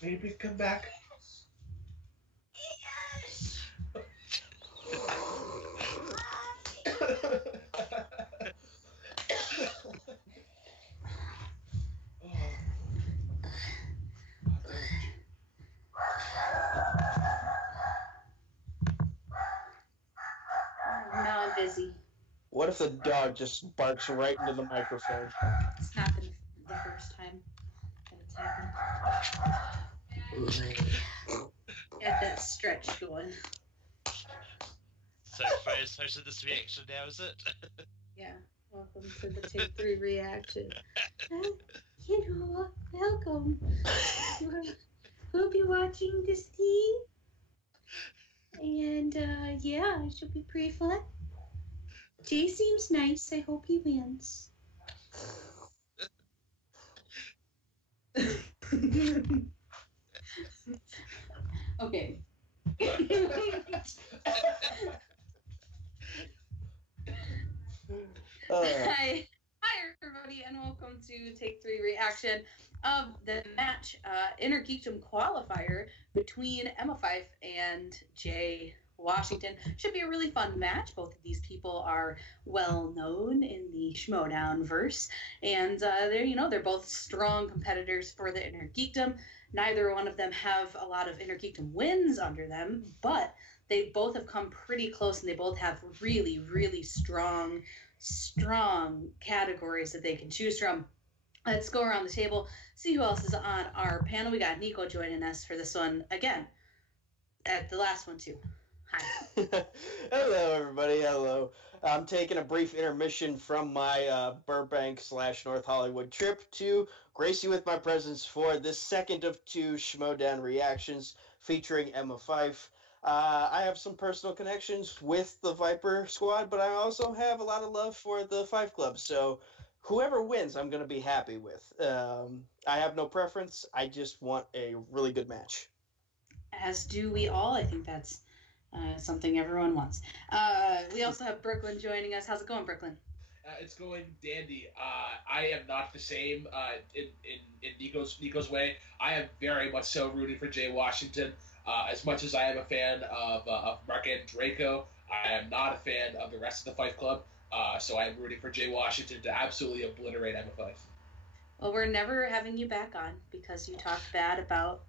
Baby, come back. Now I'm busy. What if the dog just barks right into the microphone? It's not the first time that it's happened. Got that stretch going. So first of this reaction now, is it? Yeah. Welcome to the Take 3 reaction. Welcome. We'll be watching this tea. And, yeah, it should be pretty fun. Jay seems nice. I hope he wins. Okay. Hi, everybody, and welcome to Take 3 reaction of the match, Inner Geekdom qualifier between Emma Fyffe and Jay Washington. Should be a really fun match. Both of these people are well known in the Schmoedown verse, and they're both strong competitors for the Inner Geekdom. Neither one of them have a lot of Inner Geekdom wins under them, but they both have come pretty close, and they both have really, really strong categories that they can choose from. Let's go around the table, see who else is on our panel. We got Nico joining us for this one again. At the last one, too. Hi. Hello, everybody. Hello. I'm taking a brief intermission from my Burbank/North Hollywood trip to grace you with my presence for this second of two Schmoedown reactions featuring Emma Fyffe. I have some personal connections with the Viper squad, but I also have a lot of love for the Fyffe Club. So whoever wins, I'm going to be happy with. I have no preference. I just want a really good match. As do we all. I think that's something everyone wants. We also have Brooklyn joining us. How's it going, Brooklyn? It's going dandy. I am not the same in Nico's way. I am very much so rooting for Jay Washington. As much as I am a fan of Mark and Draco, I am not a fan of the rest of the Fyffe Club. So I am rooting for Jay Washington to absolutely obliterate Emma Fyffe. Well, we're never having you back on because you talked bad about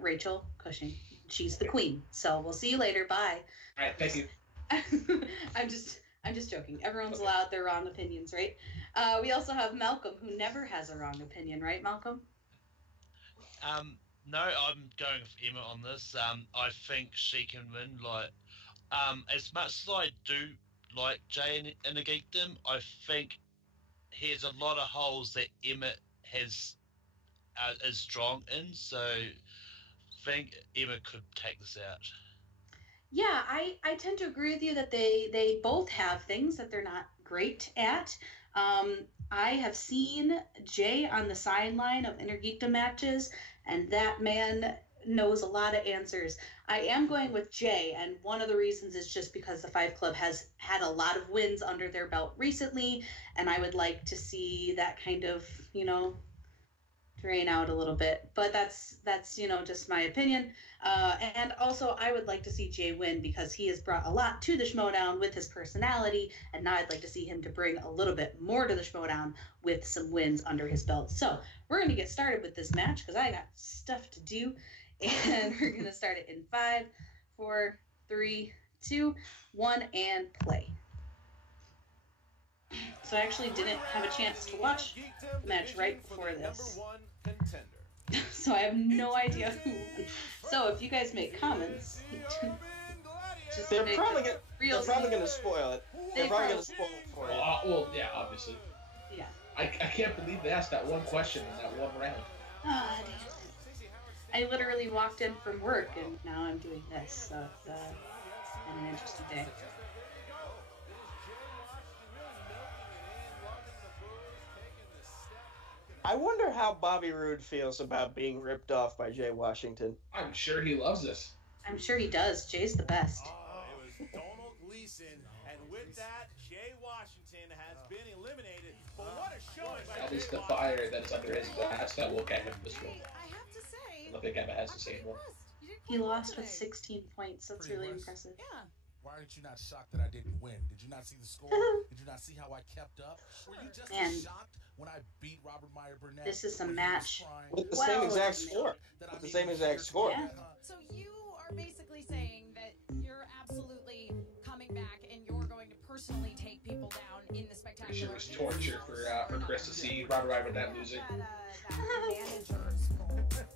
Rachel Cushing. She's the queen. So we'll see you later. Bye. All right, thank you. I'm just joking. Everyone's allowed their wrong opinions, right? We also have Malcolm, who never has a wrong opinion, right, Malcolm? No, I'm going with Emma on this. I think she can win. As much as I do like Jay in the Geekdom, I think he has a lot of holes that Emma is strong in. So I think Emma could take this out. Yeah, I tend to agree with you that they both have things that they're not great at. I have seen Jay on the sideline of Inner Geekdom matches, and that man knows a lot of answers. I am going with Jay, and one of the reasons is just because the Fyffe Club has had a lot of wins under their belt recently, and I would like to see that kind of, drain out a little bit. But that's just my opinion. And also, I would like to see Jay win because he has brought a lot to the Schmoedown with his personality, and now I'd like to see him to bring a little bit more to the Schmoedown with some wins under his belt. So we're going to get started with this match because I got stuff to do, and we're going to start it in 5, 4, 3, 2, 1, and play. So I actually didn't have a chance to watch the match right before this. So I have no idea who won. So if you guys make comments, just they're probably going to spoil it. They're probably going to spoil it for you. Well, yeah, obviously. Yeah. I can't believe they asked that one question in that one round. Ah, damn it. I literally walked in from work, and now I'm doing this. So it's been an interesting day. I wonder how Bobby Roode feels about being ripped off by Jay Washington. I'm sure he loves this. I'm sure he does. Jay's the best. It was Donald Gleason, and with that, Jay Washington has been eliminated. But what a showing by That Jay is the Washington. fire that is under his glass that will get him this one. I have to don't think Emma has the same one. He lost with 16 points. That's really impressive. Yeah. Why aren't you not shocked that I didn't win? Did you not see the score? Did you not see how I kept up? Were you just as shocked when I beat Robert Meyer Burnett? This is a match with the same exact score. With the same exact score. Yeah. So you are basically saying that you're absolutely coming back and you're going to personally take people down in the spectacular. Pretty sure it was torture for Chris to see Robert Meyer Burnett losing.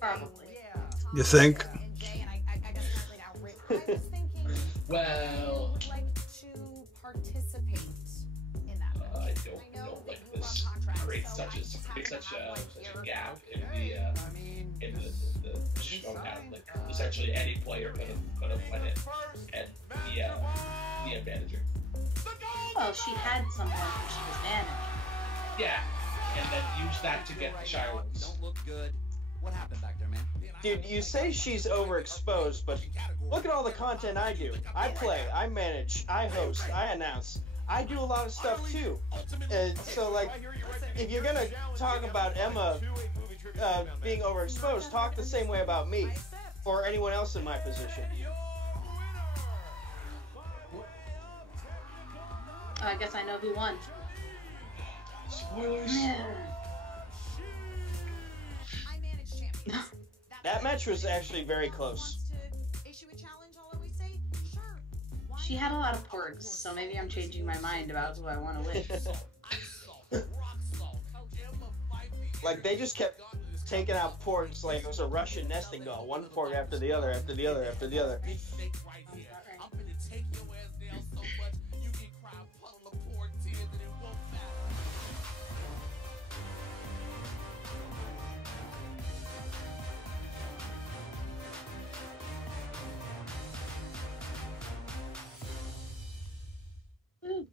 Probably. You think? Well, like to participate in that. I don't like this. Create such a gap in the Schmoedown. Like essentially any player could have won it, and the manager. Well, she had someone who she was managing. Yeah, and then use that to get the Shire ones. Don't look good. What happened back there, man? Dude, you say she's overexposed, but look at all the content I do. I play, I manage, I host, I announce. I do a lot of stuff too. So, like, if you're gonna talk about Emma being overexposed, talk the same way about me or anyone else in my position. I guess I know who won. Spoilers. That match was actually very close. She had a lot of porgs, so maybe I'm changing my mind about who I want to win. Like, they just kept taking out porgs like it was a Russian nesting doll. One porg after the other, after the other, after the other.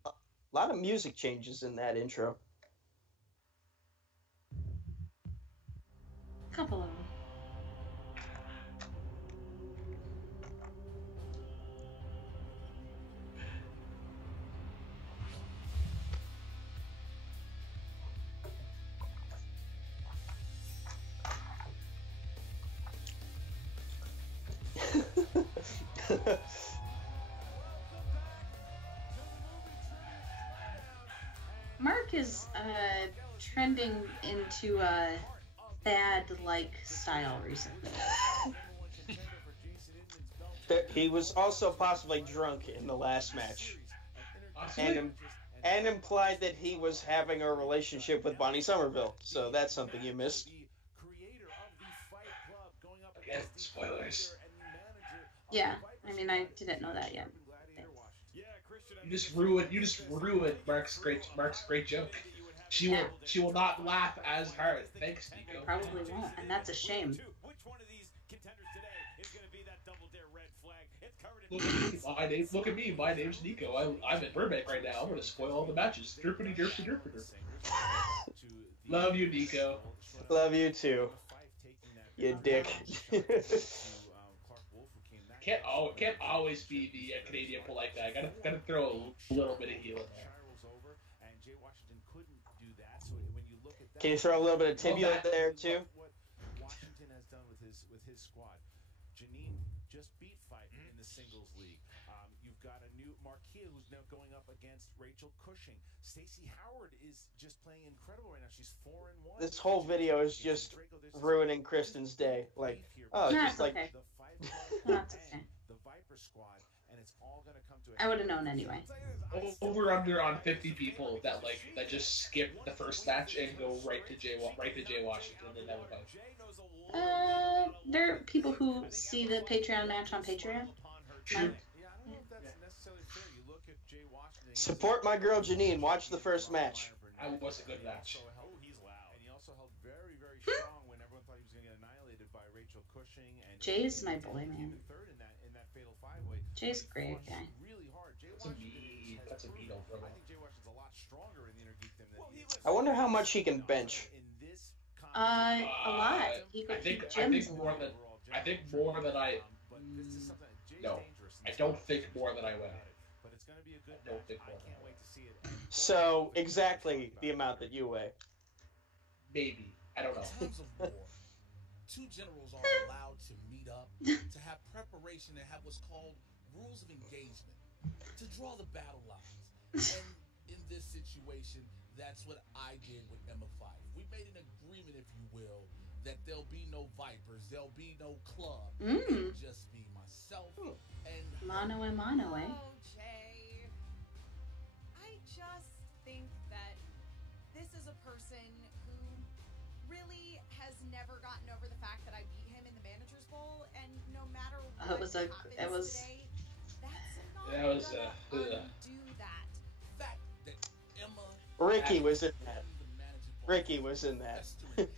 A lot of music changes in that intro. A couple of them. Mark is trending into a Thad-like style recently. He was also possibly drunk in the last match. And implied that he was having a relationship with Bonnie Somerville. So that's something you missed. Again, spoilers. Yeah, I mean, I didn't know that yet. You just ruined Mark's great joke. She will not laugh as hard. Thanks, Nico. Probably won't, and that's a shame. Look at me. My name's Nico. I'm in Burbank right now. I'm gonna spoil all the matches. Derpity derpity derpity. Love you, Nico. Love you too. You dick. Can't always be the Canadian polite guy. Gotta throw a little bit of heel in there. Can you throw a little bit of tibia there too? What Washington has done with his squad. Janine just beat Fyffe in the singles league. You've got a new Marquia who's now going up against Rachel Cushing. Stacey Howard is just playing incredible right now. She's 4-1. This whole video is just ruining Kristen's day. Like, oh, just like. Okay. That's okay. The Viper squad, and it's all gonna come to. I would have known anyway. Over under on 50 people that just skip the first match and go right to Jay Washington and have a fight. There are people who see the Patreon match on Patreon. True. Support my girl Janine. Watch the first match. I was a good match. And he also held very, very strong when everyone thought he was going to get annihilated by Rachel Cushing. And Jay's my boy, man. Third in that fatal five-way. Jay's a great guy. Really hard. That's a beat on I think Jay Washington's a lot stronger in the Intergeekdom than he is. I wonder how much he can bench. A lot. He could keep gyms alive. I think more than I. No, I don't think more than I weigh. I don't think more than I weigh. So exactly the amount that you weigh. Maybe. I don't know. two generals are allowed to meet up, to have preparation, and have what's called rules of engagement, to draw the battle lines. And in this situation, that's what I did with Emma Fyffe. We made an agreement, if you will, that there'll be no Vipers, there'll be no club. It'll just be myself and Mano a mano, eh? Oh, Jay. I just think that this is a person who really has never gotten over the fact that I beat him in the Manager's Bowl, and no matter what happens today, that's not gonna undo that. fact that Emma Ricky was in that. Ricky was in that. It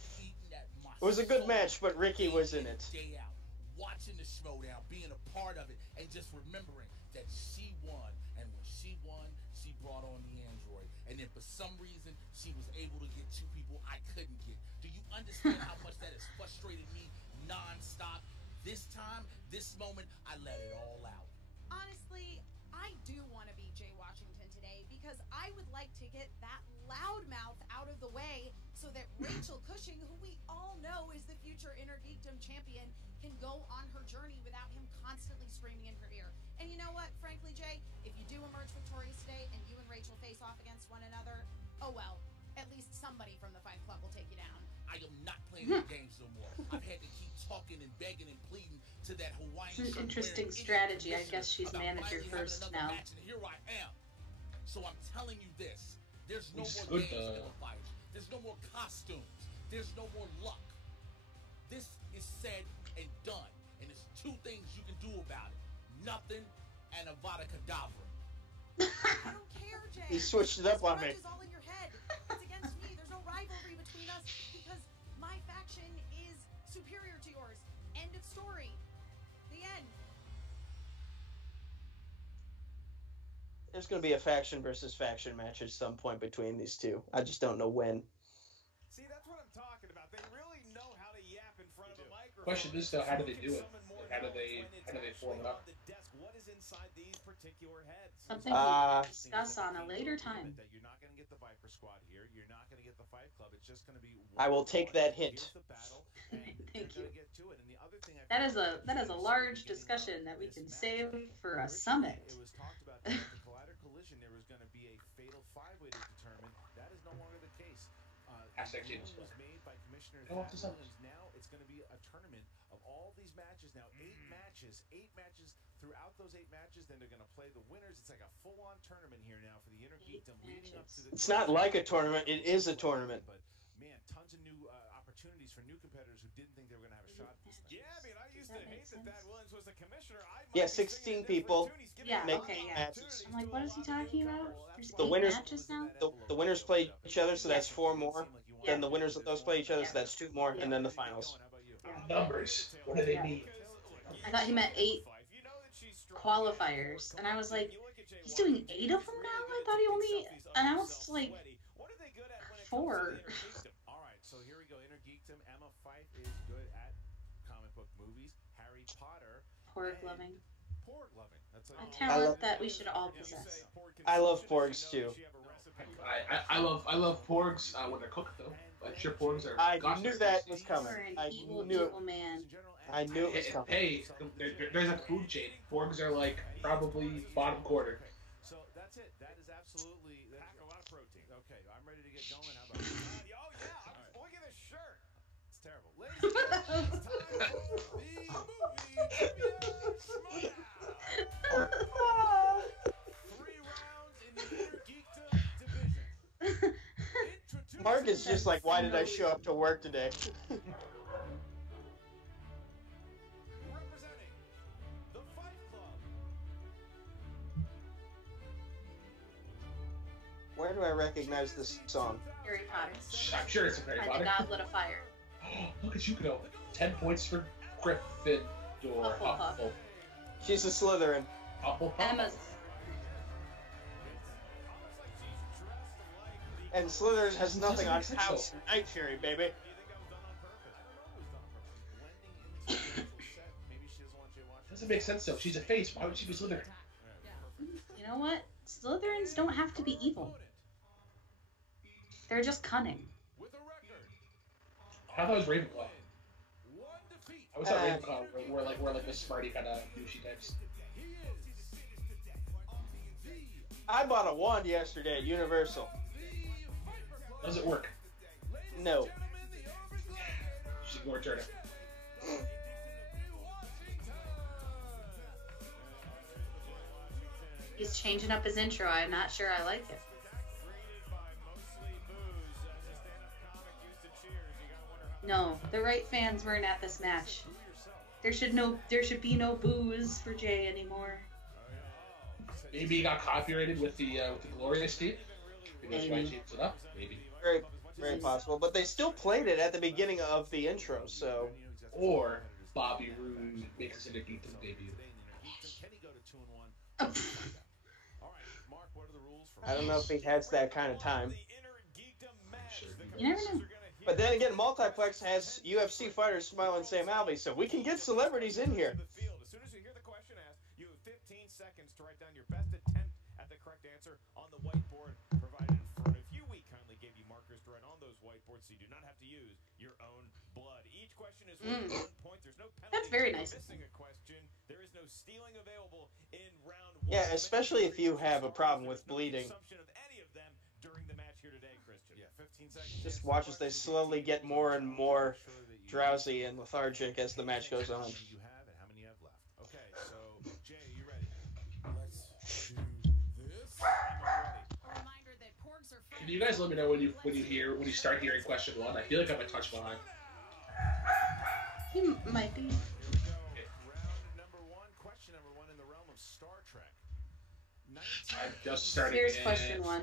was a good match, but Ricky was in it. Day out, watching the Schmoedown, being a part of it, and just remembering that she won. And when she won, she brought on the android. And then for some reason, she was able to get two people I couldn't get. Do you understand how much that has frustrated me nonstop? This time, this moment, I let it all out. Honestly, I do want to beat Jay Washington today because I would like to get that loudmouth out of the way so that Rachel Cushing, who we all know is the future Inner Geekdom champion, can go on her journey without him constantly screaming in her ear. And you know what, frankly, Jay, if you do emerge victorious today and you and Rachel face off against one another, oh well, at least somebody from the Fyffe Club will take you down. I am not playing the games no more. I've had to keep talking and begging and pleading to that Hawaiian. It's an interesting strategy. I guess she's manager first now. And here I am. So I'm telling you this. There's no more games in the fight. There's no more costumes. There's no more luck. This is said and done. And there's two things you can do about it. Nothing and Avada Kedavra. I don't care, Jay. He switched it up on me. This grudge is all in your head. It's against me. There's no rivalry between us because my faction is superior to yours. End of story. The end. There's going to be a faction versus faction match at some point between these two. I just don't know when. See, that's what I'm talking about. They really know how to yap in front of a microphone. Question is though, how do they do it? Like, how do they form it up? What is inside these particular heads? Something we'll discuss on a later time. That you're not going to get the Viper Squad here. You're not going to get the Fyffe Club. It's just going to be. I will take that hint. Thank you. That is a large discussion that we can save for a summit. It was talked about that the Collider Collision. There was going to be a fatal five-way to determine. That is no longer the case. Hashtag The James. rule was made by Commissioner Go on to Thad summit. Williams. Now it's going to be a tournament of all these matches. Now eight matches throughout those 8 matches. Then they're going to play the winners. It's like a full-on tournament here now for the Inner Geekdom leading up to the. It's not like a tournament. It is a tournament. But man, tons of new opportunities for new competitors who didn't think they were going to have a shot. Yeah, I mean, I used to hate that Thad Williams was the commissioner. Yeah, 16 people. Yeah, make okay, yeah. matches. I'm like, what is he talking about? There's The 8 winners- matches now? The winners play each other, so that's 4 more. Then the winners of those play each other, so that's 2 more, and then the finals. Numbers. What do they mean? I thought he meant 8 qualifiers, and I was like, he's doing 8 of them now? I thought he only announced like 4. All right, so here we go. Inner Geekdom. Emma Fyffe is good at comic book movies. Harry Potter. Porg loving. Porg loving. That's A talent that we should all possess. I love porgs too. I love porgs when they're cooked though. Like sure porgs are. I knew that was coming. You're an I evil, knew it. evil man. I knew it was coming. Hey, there's a food chain. Porgs are like probably bottom quarter. So that's it. That is absolutely pack a lot of protein. Okay, I'm ready to get going. How about oh yeah, right. Look at this shirt. It's terrible. Ladies and gentlemen, it's time for the movie Schmoedown. 3 rounds in the Inner Geekdom division. Mark is just like, why did I show up to work today? Representing the Fyffe Club. Where do I recognize this song? Harry Potter. I'm sure it's a Harry And Potter. the Goblet of Fire. Look at you go. 10 points for Gryffindor. Hufflepuff. She's a Slytherin. Hufflepuff. Emma's. And Slytherin has nothing on House Night Fury, baby. Doesn't make sense though. She's a face. Why would she be Slytherin? You know what? Slytherins don't have to be evil. They're just cunning. I thought it was Ravenclaw. I was at Ravencon. We're like the smarty kind of douchey types. I bought a wand yesterday at Universal. Does it work? No. She can return it. He's changing up his intro. I'm not sure I like it. No, the right fans weren't at this match. There should be no booze for Jay anymore. Maybe he got copyrighted with the Glorious team. Maybe that's why he changed it up. Maybe. Very, very possible. But they still played it at the beginning of the intro, so. Or Bobby Roode makes his Geekdom debut. I don't know if he has that kind of time. You never know. But then again, Multiplex has UFC fighters smiling Sam Alvey, so we can get celebrities in here. As soon as you hear the question asked, you have 15 seconds to write down your best attempt at the correct answer on the whiteboard provided in front of you. We kindly gave you markers to write on those whiteboards, so you do not have to use your own blood. Each question is worth 1 point. There's no penalty. That's very nice. Missing a question. There is no stealing available in round 1. Yeah, especially if you have a problem with bleeding. Assumption of any of them during the match here today, Christian. Yeah, 15 seconds. Just watch as they slowly get more and more drowsy and lethargic as the match goes on. You have and how many you have left. Okay, so Jay, you ready? Let's do this. A reminder that porgs are Can you guys let me know when you start hearing question one? I feel like I'm a touch behind. He might be. Here we go. Round number 1. Question number 1 in the realm of Star Trek. I'm just starting. Here's question 1.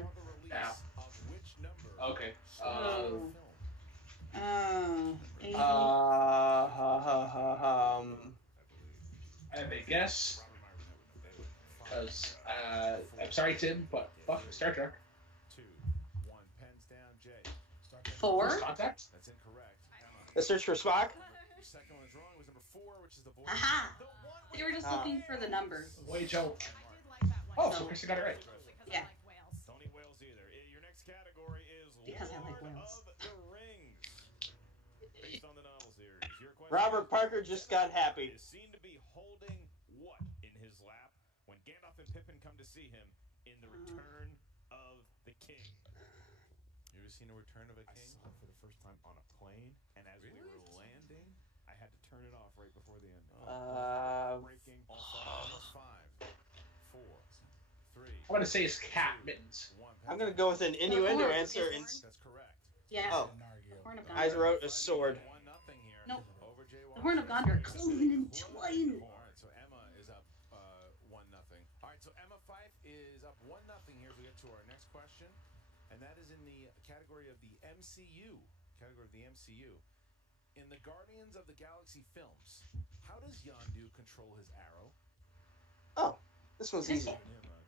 Now. Of which number? Okay. I have a guess. Because I'm sorry, Tim, but fuck Star Trek. 2, 1. Pens down, Jay. 4. First Contact. That's incorrect. The search for Spock? Your second one's wrong. It was number 4, which is the voice. Aha! The one with They were just looking for the number. Wait, Joe. I did like that one. Oh, so Kristen got it right. Because Yeah. I like whales. Don't eat whales either. Your next category is Because I like Lord whales. of the Rings. Based on the novel series. Your question Robert is, Parker just got happy. is seen to be holding what in his lap when Gandalf and Pippin come to see him in The Return of the King? You ever seen A Return of a King? I saw it for the first time on a plane, and as we were landing, I had to turn it off right before the end. Breaking. Also, 5, 4, 3. I'm gonna say it's cat mittens. 1. I'm gonna go with an innuendo answer. And That's correct. Yeah. oh, The Horn of I Gondor. wrote a sword. 1-0 here. Nope. Over Jay The Horn of Gondor. Cloven and twine. All right, so Emma is up 1-0. All right, so Emma Fyffe is up 1-0 here as we get to our next question, and that is in the category of the MCU. In the Guardians of the Galaxy films, how does Yondu control his arrow? Oh, this one's easy. Emma,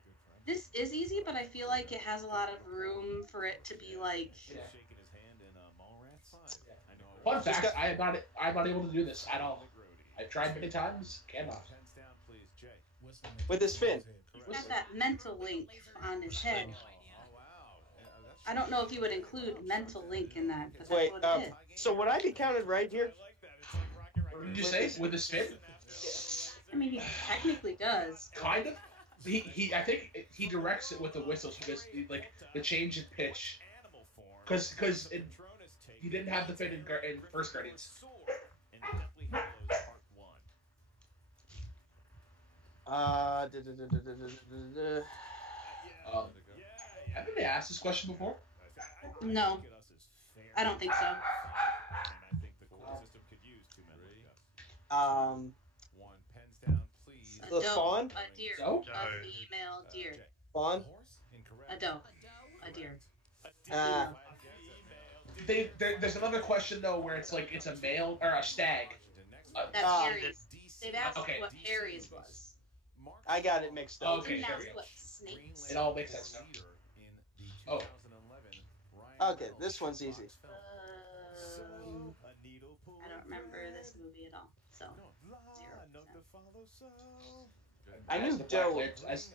good friend. This is easy, but I feel like it has a lot of room for it to be like. Yeah. Shaking his hand in Mallrats. Yeah. I know. Fun fact: I'm not able to do this at all. Grody. I've tried many times. Cannot. Pens down, please, Jay. With his fin. He's got that mental link on his head. Oh wow. I don't know if you would include mental link in that, but that's Wait, what it is. so would I be counted right here? I like that. It's like Rocket Rocket. What did you say? With his fin? I mean, he technically does. Kind of. I think he directs it with the whistles because like the change in pitch. Because he didn't have the fin in First Guardians. Haven't they asked this question before? No. I don't think so. One pens down, please. A The doe, fawn? a deer, Doe? a female deer, Fawn? Incorrect. a doe, a deer. There's another question though where it's like it's a male or a stag. That's Harry's. They've asked Okay. what Harry's was. I got it mixed up. Okay, Didn't there ask we go. what snakes. It all makes sense now. Oh. Okay, this one's easy. I don't remember this movie at all. So, 0%. I knew As the Joe. Black Lantern-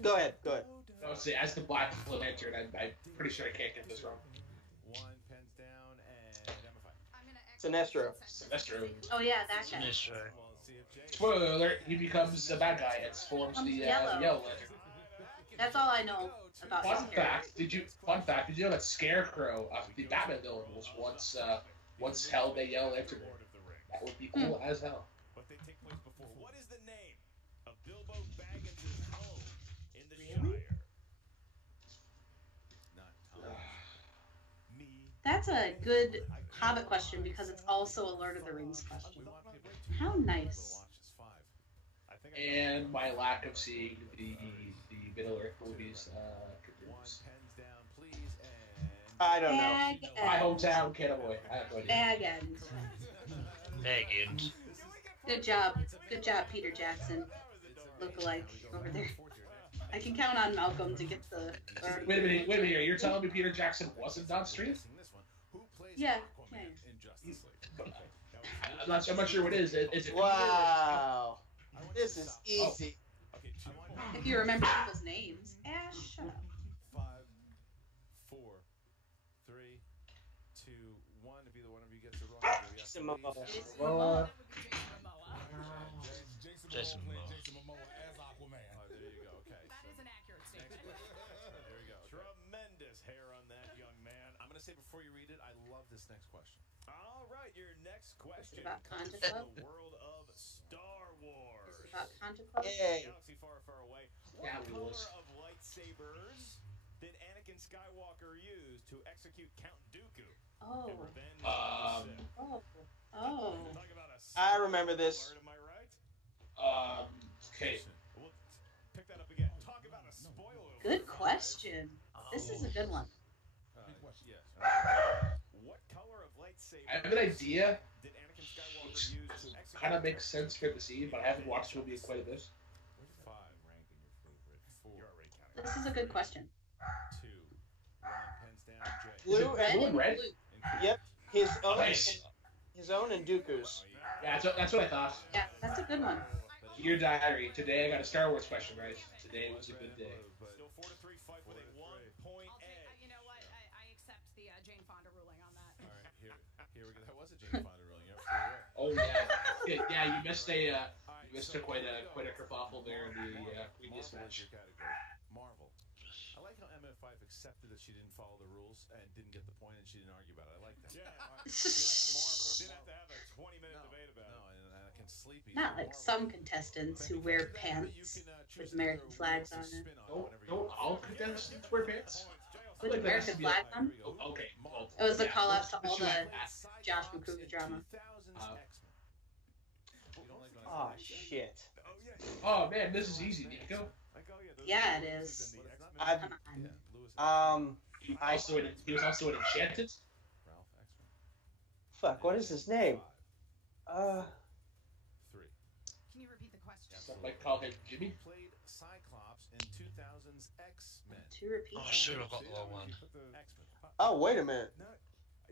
Go ahead. I would say as the Black Lantern, I'm pretty sure I can't get this wrong. One pens down and Emma Fyffe. I'm gonna Sinestro. Sinestro. Oh yeah, that guy. Sinestro. Spoiler alert, he becomes the bad guy and forms the Yellow. Yellow Lantern. That's all I know about his Fun character. fact, did you know that Scarecrow, the Batman villain, was once held a Yellow Lantern? That would be cool as hell. But they take place before. What is the name of Bilbo Baggins' home in the Shire? Not Tom. Me. That's a good Hobbit question because it's also a Lord of the Rings question. How nice. And my lack of seeing the Middle Earth movies continues. I don't know. Bag My end. hometown, Cannavoy. I have no idea. Bag end. Bag end. Good job, Peter Jackson. Look-alike over there. I can count on Malcolm to get the. Wait a minute here. You're telling me Peter Jackson wasn't on stream? Yeah. I'm not sure what it is. Is it Wow. This is easy. If you remember people's names. Ash, shut up. 5, 4, 3, 2, 1. If either one of you gets it wrong, Jason Momoa. Jason Momoa. Jason Momoa as Aquaman. There you go. Okay. That is an accurate statement. There you go. Tremendous hair on that young man. I'm going to say before you read it, I love this next question. All right, your next question about comes Conja from Club? the world of Star Wars. Is it about Conja Club? Yay. Galaxy far, far away. Yeah, What we color was. of lightsabers did Anakin Skywalker use to execute Count Dooku Oh. in Revenge of the Sith? Oh. Oh. Talk about a I remember this. alert, am I right? Okay. We'll pick that up again. Talk about a spoiler. Good alert. question. This is a good one. Yes. What color of lightsaber I have an idea. did Anakin Skywalker use to execute? Kind of makes sense for the scene, but I haven't watched the movie in quite a bit. 5 ranking your favorite. 4. You're already counting. This is a good question. 2. Ron pens down Jay. Blue Red and Blue and red? blue. Yep, his own, Nice. his own and Dooku's. Yeah, that's what I thought. Yeah, that's a good one. Dear Diary, today I got a Star Wars question right. Today was a good day. Still 4-3 fight with a 1-point I'll take, edge. you know what? I accept the Jane Fonda ruling on that. All right, here we go. That was a Jane Fonda ruling. You're absolutely right. Oh yeah, you missed quite a kerfuffle there in the previous Marvel is match. your category. Marvel. I like how Emma Fyffe accepted that she didn't follow the rules and didn't get the point and she didn't argue about it. I like that. Yeah, Marvel. Didn't have to have a 20-minute debate about it. No, and I can sleep easy. Not like some contestants who wear pants with American flags on it. Don't all contestants wear pants? With Like, that has American to be flag on? Oh, okay. Well, It was a yeah, call out to let's all do the that. Josh McCougar drama. Oh shit. Oh man, this is easy, Nico. Yeah, it is. I Come on. I He was also in Enchanted. fuck. What is his name? 3. Can you repeat the question? Some might call him Jimmy. Played Cyclops in 2000's X-Men. To repeat. Oh, shoot, I got the wrong one. X-Men. Oh wait a minute. No,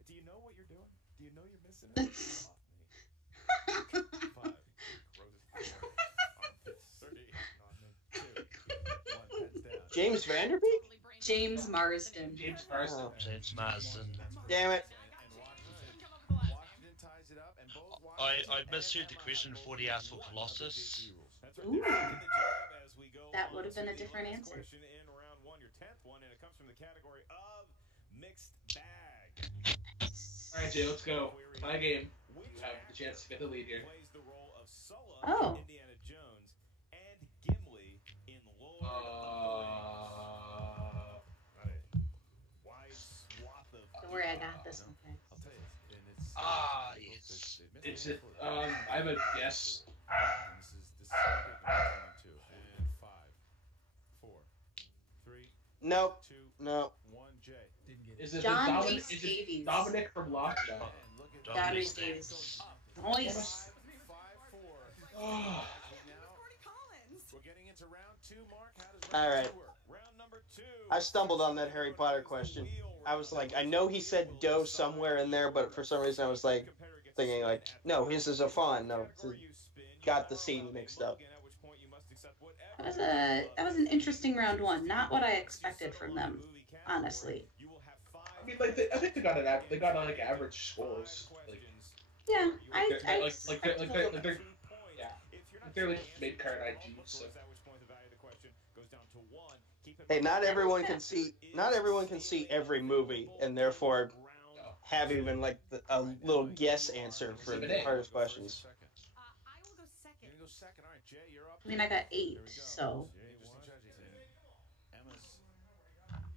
do you know what you're doing? Do you know you're missing it? 5. James Vanderbeek? James Marsden. James Marsden. Oh, James Marsden. damn it. I misheard the question before he asked for Colossus. Ooh. That would have been a different answer. Question in round 1, your 10th one, and it comes from the category of mixed bag. All right, Jay, let's go. My game. You have the chance to get the lead here. Plays the role of Sulla Oh. in Indiana Jones and Gimli in Lord of the Rings. Wide swath of Don't worry, I got this one. Okay. I'll tell you, and it's Ah, yes. It's it. I have a guess. This is round 2. And 5, 4, 3, Nope. 2, No. 1. Jay. Is it John Dominic? Rhys Is it Davies. Dominic from Lockdown? And look at John Rhys Rhys Davies. Davies. Nice. 5-4. Oh. Now Cordy Collins. we're getting into round 2. Mark, how does All round right. 2 work? Round number 2. I stumbled on that Harry Potter question. I was like, I know he said doe somewhere in there, but for some reason I was like thinking like, no, his is a fawn. No, got the scene mixed up. That was an interesting round 1. Not what I expected from them, honestly. I mean, like I think they got like average scores. Like, Yeah, they're like mid-card IGs. So. Hey, not everyone can see every movie, and therefore have even like a little guess answer for the hardest questions. I will go second. You're gonna go second. All right, Jay, you're up. I mean, I got 8, so. Interesting judging. Emma's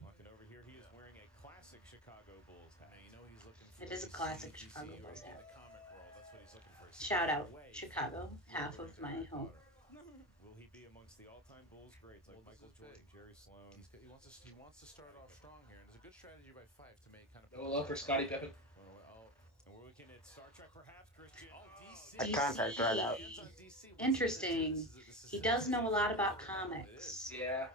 walking over here. He is wearing a classic Chicago Bulls hat. You know he's looking for. It is a classic DC Chicago Bulls in hat. the comic world. That's what he's looking for. Shout out Chicago, half of my home. Will he be amongst the all-time Bulls greats like Michael Jordan, Jerry Sloan? He wants to start off strong here, and it's a good strategy by Fyffe to make kind of. No love for Scottie Pippen. And we're looking at Star Trek, perhaps, Christian. A contact right out. Interesting. He does know a lot about comics. Yeah.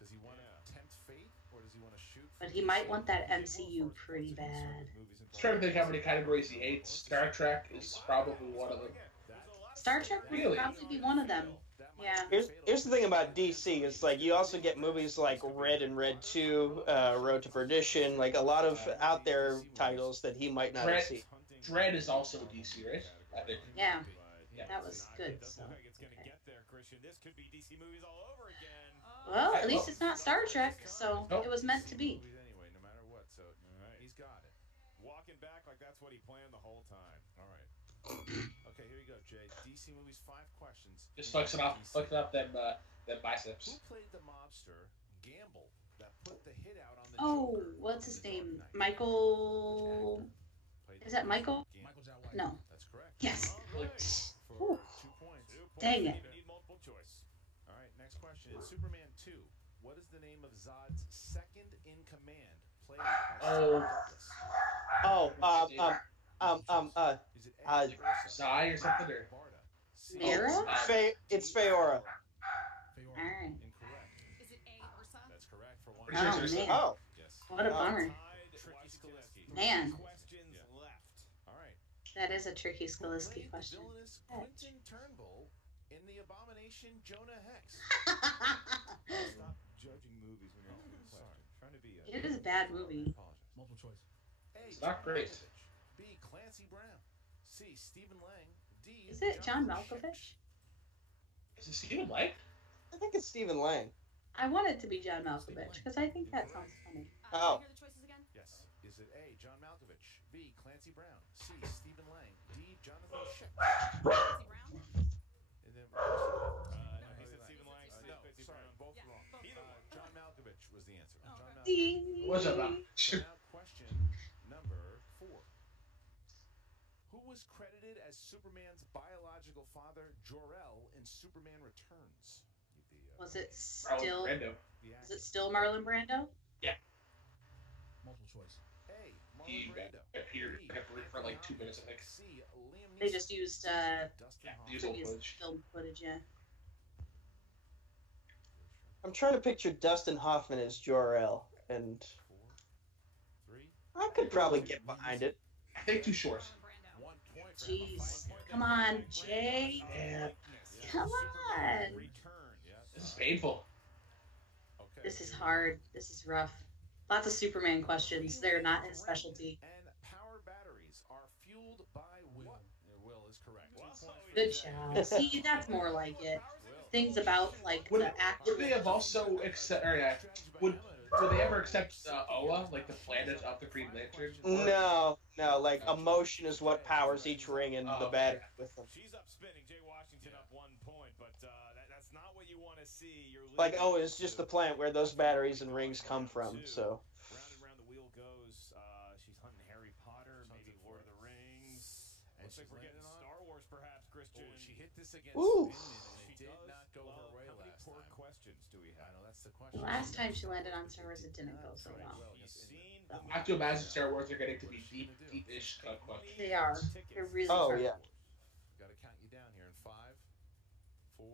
Does he want to tempt fate, or does he want to shoot? But he might want that MCU pretty bad. I'm trying to think how many categories he hates. Star Trek is probably one of them. Star Trek would probably be one of them. Yeah. Here's the thing about DC. It's like you also get movies like Red and Red 2, Road to Perdition, like a lot of out there titles that he might not have seen. Dread is also DC, right? I think. Yeah. That was good. So. Well, at least it's not Star Trek, so it was meant to be. Anyway, no matter what, so he's got it. Walking back like that's what he planned the whole time. All right. Okay, here you go, Jay. DC movies, 5 questions. Just flexing up them biceps. Who played the mobster Campbell that put the hit out on the Oh, Joker what's his in The Dark name? Knight? Michael. Is that Michael? Michael J. White. No. That's correct. Yes. For Ooh. 2 points. Dang it. Need multiple choice. All right, next question. In Superman 2, what is the name of Zod's second in command? Played by Is it A, Zai or something, or Mera? It's Feora. All right. Incorrect. Is it A, Ursa? That's correct for 1. Pretty sure it's man. Oh, Yes. What a bummer. Tricky Skaliski. Man. Questions left. All right. That is a tricky Who Skaliski played question. the villainous Quentin Turnbull in the Abomination Jonah Hex? Stop judging movies when you're asking a question. Trying to be It is a bad movie. Multiple choice. A. It's not great. Malkovich. B. Clancy Brown. C. Stephen Lang. D. Is it John Malkovich? Malkovich? is it Stephen Lang? I think it's Stephen Lang. I want it to be John Malkovich because I think that sounds funny. Can Oh. I hear the choices again? Yes. Is it A. John Malkovich? B. Clancy Brown. C. Stephen Lang. D. Jonathan Schick. Clancy Brown? And then he said Stephen Lang. No, sorry, both Yeah, wrong. both John Malkovich was the answer. Oh, John okay. Malkovich. What's up, man? Now, question number 4. Who was credited as Superman's biological father, Jor-El, in Superman Returns? Was it Marlon still? Brando. Is it still Marlon Brando? Multiple choice. A. He Marlon Brando. appeared B. for like 2 minutes, I think. C. Liam They Neeson. just used Dustin use Hoffman. old previous footage. film footage. Yeah. I'm trying to picture Dustin Hoffman as Jor-El, and 4, 3. I could probably get behind it. I think too short. Marlon Brando. 1 point. Jeez. Come on, Jay. Yeah. Come on. Return. Yes. This is painful. Okay. This is hard. This is rough. Lots of Superman questions. They're not his specialty. And power batteries are fueled by will. Will is correct. Good job. See, that's more like it. Things about like Would, the actual. would they have also accept? Or, would they ever accept Oa, like the planet of the Green Lantern? No, like emotion is what powers each ring and the battery with them. She's up spinning. Jay Washington up 1 point, but that's not what you want to see. You're Like, oh, it's just the planet where those batteries and rings come from. So Round and round the wheel goes. She's hunting Harry Potter, maybe Lord of the Rings. Looks like we're getting Star Wars, perhaps, Christian. She hit this against Ooh. Spinning, and it did not go her way last time. How many poor questions do we have? I know, that's the question. The last time she landed on Star Wars, it didn't go so well. I have to imagine Star Wars are getting to be deep-ish questions. They are. They're really. Oh, hard. yeah. Got to count you down here in 5, 4.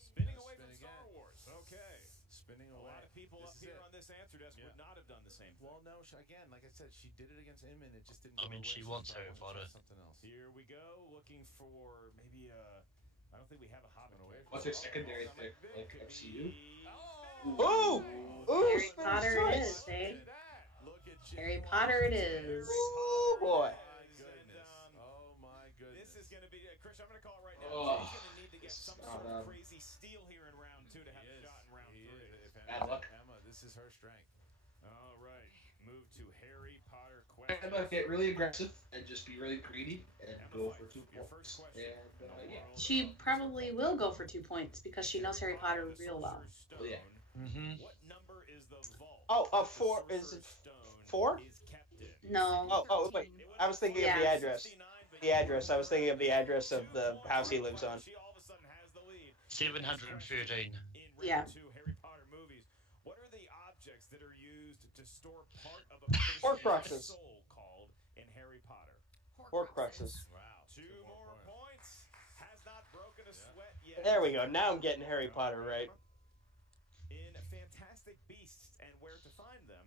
Spinning away from Star Wars. Okay. Spinning away. A lot of people up here on this answer desk would not have done the same thing. Well, no, again, like I said, she did it against Inman. It just didn't. I mean, she wants Harry Potter. Something else. Here we go, looking for maybe I don't think we have a Hobbit away. What's her secondary pick? Like MCU? Ooh! Ooh! Harry Spinner's Potter it choice. is, eh? Look at Harry Potter it is. Oh boy! Jesus. Some sort of crazy steal here in round 2 to have a shot in round 3. Bad luck. Emma, this is her strength. All right, move to Harry Potter question. Emma, get really aggressive and just be really greedy and go for 2 Your points. first question. And, yeah. She probably will go for 2 points because she knows Harry Potter real well. Oh, yeah. Mm-hmm. What number is the vault? Oh, 4. Is it 4? Is kept in? No. Oh, wait. I was thinking of the address. The address. I was thinking of the address of the house he lives on. She all of a sudden has the lead. 713. In Yeah. round 2 Harry Potter movies, what are the objects that are used to store part of a Horcruxes. soul called in Harry Potter? Horcruxes. Wow. 2 more points. Has not broken a sweat yet. There we go. Now I'm getting Harry Potter right. In Fantastic Beasts and Where to Find Them,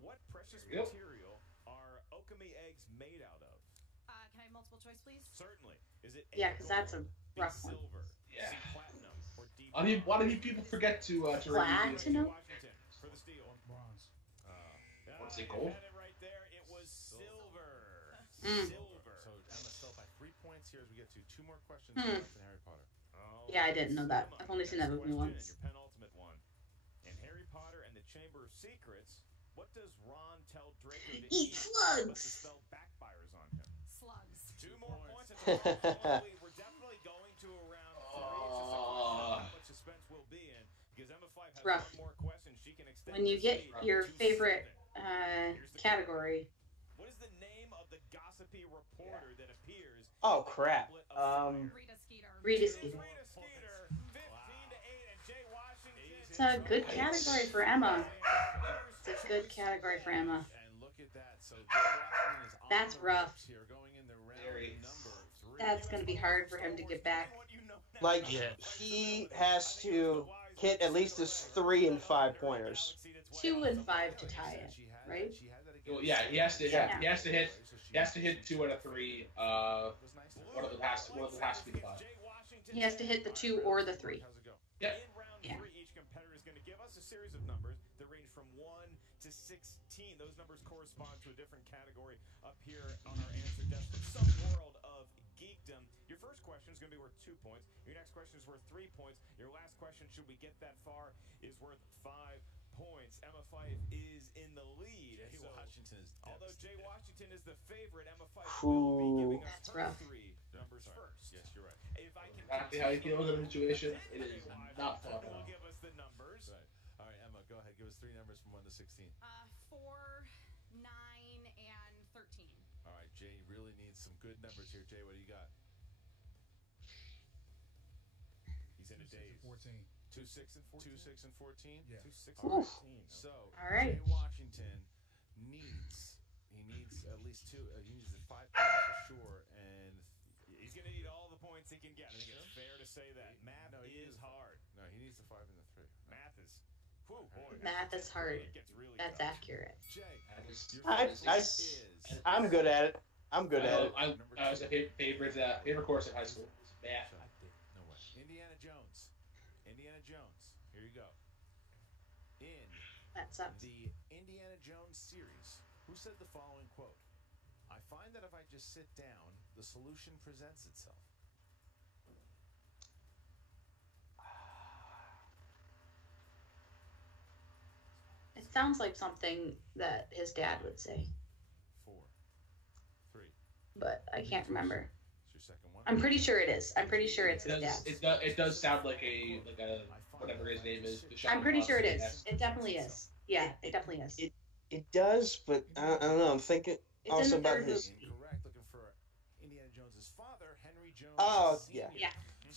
what precious Yep. material are okami eggs made out of? Can I have multiple choice, please? Certainly. Is it Yeah, because that's a B, rough one. silver, Yeah. C, platinum, or D, I mean, why do these people forget to review the Platinum? Washington for the steal. Bronze. What's it called? You had it right there. It was silver. Mm. Silver. So Emma still by 3 points here as we get to 2 more questions Hmm. left in Harry Potter. Yeah, I didn't know that. I've only seen that Next movie question, once. Your penultimate one. In Harry Potter and the Chamber of Secrets, what does Ron tell Draco to Eat but the slugs! spell backfires on him? Slugs. 2 more points. At the top. We're definitely going to a round 3. It's just a question of how much suspense will be in because Emma Fyffe has Rough. 1 more question. She can extend When you this get lead your to favorite 7. category, What is the name of the gossipy reporter that appears? Oh, in the crap. Goblet of Fire? Rita Skeeter. Rita It is Skeeter. Rita Skeeter, 15 to 8, and Jay Washington. It's a good category for Emma. It's a good category for Emma. And look at that. So Jay Washington is on That's the rough. ropes here, going in the round Very. number 3. That's going to be hard for him to get back. Like, Yeah. he has to hit at least his 3 and 5 pointers. 2 and 5 to tie it, right? Well, yeah, he has to. Yeah. He has to hit. He has to hit 2 out of 3. One of them has to be 5. He has to hit the 2 or the 3. Yep. In round Yeah. 3, each competitor is going to give us a series of numbers that range from 1 to 16. Those numbers correspond to a different category up here on our answer desk from some world of geekdom. Your first question is going to be worth 2 points. Your next question is worth 3 points. Your last question, should we get that far, is worth 5 points. Emma Fyffe is in the lead. Jay Washington is Although Jay Washington is the favorite, Emma Fyffe Ooh. will be giving us That's her rough. 3 numbers first. Yes, you're right. If I can Exactly how he feels in the situation. It is not fun at will all. give us the numbers. Right. All right, Emma, go ahead. Give us 3 numbers from 1 to 16. 4, 9, and 13. All right, Jay really needs some good numbers here. Jay, what do you got? He's in a 2, 6, daze. and 14. 2, 6, and 14? 2, 6, and 14? Yeah. 2, 6, Oof. 14. So, All right. Jay Washington needs at least 2. He needs 5 points for sure, and He's going to need all the points he can get. I think it's fair to say that. Math is hard. no, he needs the 5 and the 3. Math is, whew, boy. Math is hard. It gets really That's tough. accurate. Jay, your I- first I- is I'm good at it. I'm good at it. I was a favorite course in high school. Math. No way. Indiana Jones. Indiana Jones. Here you go. In That sucks. the Indiana Jones series, who said the following quote? I find that if I just sit down, the solution presents itself. It sounds like something that his dad would say, 4, 3. but I can't remember. It's your second one. I'm pretty sure it is. I'm pretty sure it's his dad's. It does sound like a whatever his name is. the I'm pretty sure it is. Yes. It definitely is. Yeah, it definitely is. It does, but I don't know. I'm thinking It's also in the about third his. movie. Incorrect. Looking for Indiana Jones's father, Henry Jones. Oh, Sr. yeah. Yeah.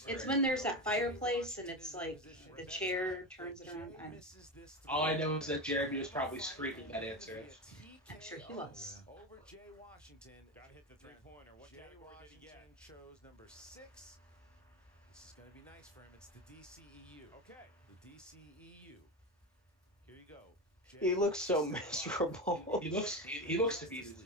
It's when there's that fireplace and it's like the chair turns it around. All I know is that Jeremy was probably screaming that answer. I'm sure he was. Over Jay Washington. Gotta hit the 3-pointer. What Jay category did he get? Washington chose number 6. This is going to be nice for him. It's the DCEU. Okay. The DCEU. Here you go. He looks so miserable. He looks defeated.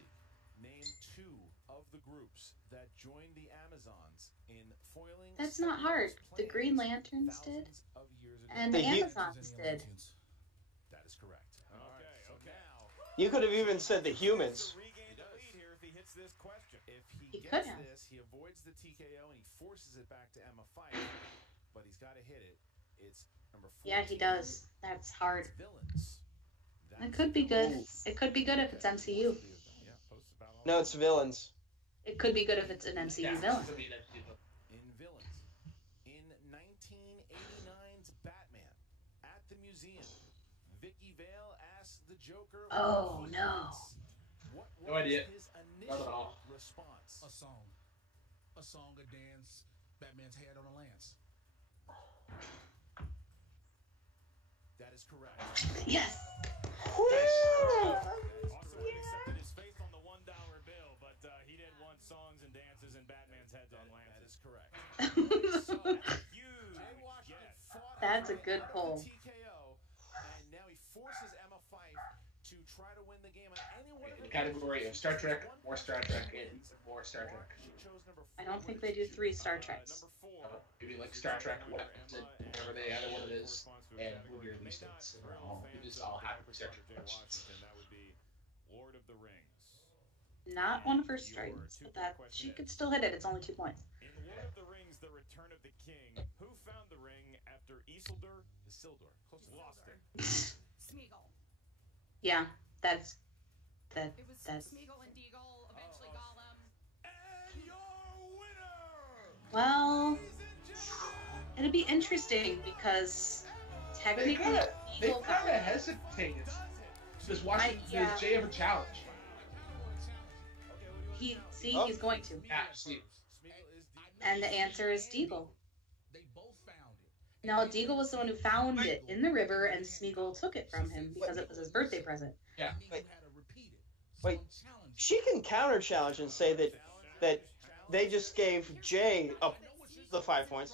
Name 2 of the groups that joined the Amazons in foiling. That's not hard. The Plans Green Lanterns did, thousands of years ago. and the The Hu- Amazons did. That is correct. All right, Okay, so okay. now You could have even said the humans. To regain the lead here if he hits this question. if he He gets could have. this, he avoids the TKO and he forces it back to Emma Fyffe, but he's got to hit it. It's number 14. Yeah, he does. That's hard. It's Villains. It could be good. It could be good if it's MCU. Yeah, posts about all No, it's Villains. It could be good if it's an MCU Yeah, villain. it could be an MCU villain. in Villains. In 1989's Batman, at the museum, Vicky Vale asked the Joker. Oh, what he no. thinks. What No was idea. his Not at initial all. response? A song, a dance, Batman's head on a lance. That is correct. Yes. Also accepted his face on the $1 bill, but he did want songs and dances and Batman's heads on That lances. is correct. Huge. Jay Washington Yes. fought That's a his way good out of pull. the TKO, and now he forces Emma Fyffe to try to win the game on any one of In the her category of games. Star Trek, One more Star Trek, and more Star Trek. She chose number I 4. don't think they do 3 Star Treks. Number 4. Maybe like Star Trek, weapons, and whatever they other one it is, and movie release dates. And it is all happy for Star Trek questions. That would be Lord of the Rings. Not one of her strengths, but that she could still hit it. It's only 2 points. In Lord of the Rings, The Return of the King, who found the ring after Isildur Close to lost it? Smeagol. Yeah, that's that. It was That's Smeagol and Deagle, eventually Gollum. And your winner! well. It'd be interesting because They technically, kind Eagle of found it. hesitated. Does Washington, yeah. does Jay have a challenge? He's going to, Yeah, see. and the answer is Deagle. They both found it. No, Deagle was the one who found it in the river, and Smeagol took it from him because it was his birthday present. Yeah. Smeagol Wait. had to repeat it. Wait. I'm challenging. She can counter challenge and say that they just gave Jay up the 5 points.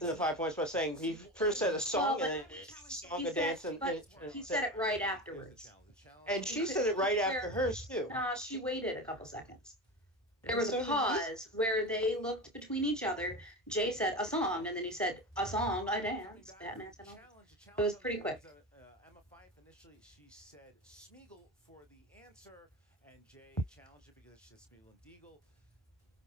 The 5 points by saying he first said a song Well, and then a song, He a said, dance, and he said it right afterwards. and she said it right after hers too. She waited a couple seconds. There was a pause where they looked between each other. Jay said a song, and then he said a song, a dance. Batman said all. It was pretty quick. Emma Fyffe initially she said Smeagol for the answer, and Jay challenged it because she said Smeagol and Deagle.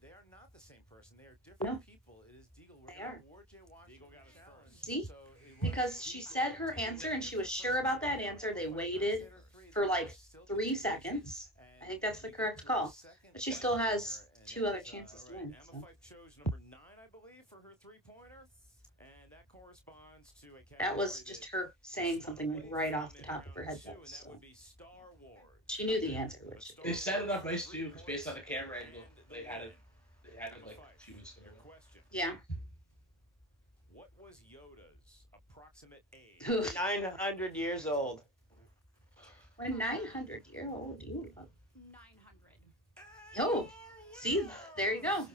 They are not the same person. They are different people. It is Deagle. We're They going are. to award Jay Washington Deagle got it challenge. first. See? So it was Because she said her answer, and she was sure about that answer. They waited for like 3 seconds. I think that's the correct call. But she still has 2 other chances to win. Emma Fyffe chose number 9, I believe, for her 3-pointer, and that corresponds to a That was category just that her saying something like right off the top of her head, round 2, though. and that So would be Star Wars. she knew the answer, which They set it up nice too, because based on the camera angle, they had it like she was Your question. yeah. What was Yoda's approximate age? 900 years old. What a 900-year-old you are. 900. Oh, see, there you go.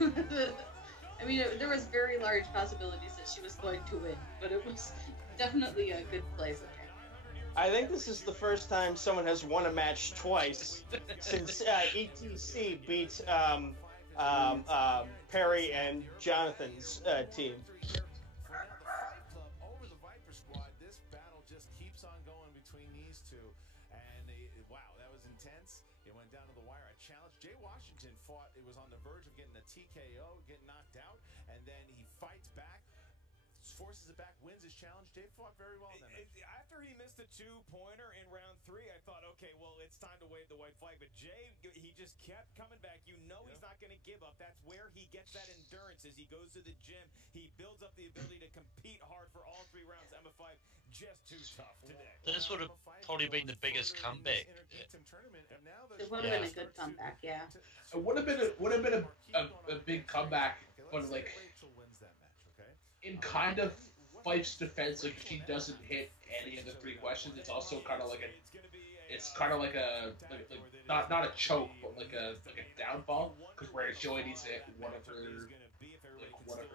I mean, there was very large possibilities that she was going to win, but it was definitely a good play for her. I think this is the first time someone has won a match twice since ETC beat Perry and Jonathan's team. For now, the Fight Club over the Viper Squad. This battle just keeps on going between these two. And wow, that was intense. It went down to the wire. A challenge. Jay Washington fought. It was on the verge of getting a TKO, getting knocked out. And then he fights back, forces it back, wins his challenge. Jay fought very well in that match. After he missed a 2-pointer in round 3, I thought, okay, well, it's time to wave the white flag. But Jay, he just kept coming back. You know he's not going to give up. That's where he gets that endurance as he goes to the gym. He builds up the ability to compete hard for all 3 rounds. Emma Fyffe, just too tough today. This would have probably been the biggest comeback. It would have been a good comeback, yeah. It would have been a big comeback, but like in kind of Fyffe's defense, like if she doesn't hit any of the 3 questions, it's also kind of like not a choke, but like a downfall, because whereas Joey needs to hit one of her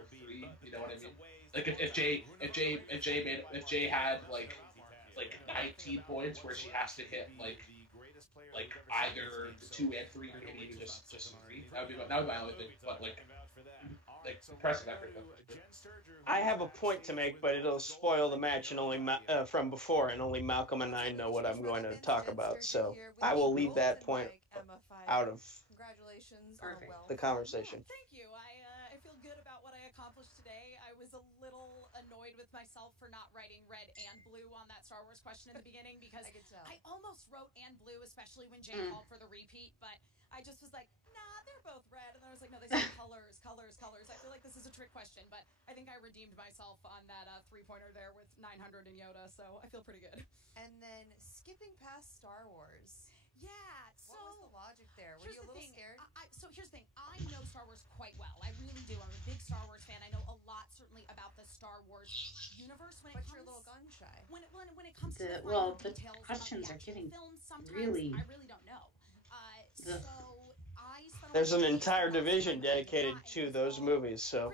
3, you know what I mean? Like if Jay had like 19 points, where she has to hit like either 2 and 3, or maybe even just 3. That would be my only thing. But like impressive effort though. I have a point to make, but it'll spoil the match and only from before, and only Malcolm and I know what I'm going to talk about. So I will leave that point out of congratulations on Perfect. a well. The conversation. Yeah, thank you. I feel good about what I accomplished today. I was a little annoyed with myself for not writing red and blue on that Star Wars question in the beginning because I could tell. I almost wrote and blue, especially when Jay called for the repeat, but I just was like, nah, they're both red. And then I was like, no, they said colors. I feel like this is a trick question, but I think I redeemed myself on that 3-pointer there with 900 and Yoda, so I feel pretty good. And then skipping past Star Wars. Yeah, so... What was the logic there? Were you a little scared? So here's the thing. I know Star Wars quite well. I really do. I'm a big Star Wars fan. I know a lot, certainly, about the Star Wars universe when it comes... But you're a little gun-shy. When it comes to the the questions are getting films, sometimes really... I really don't know. So I spent There's an entire division dedicated to those movies, so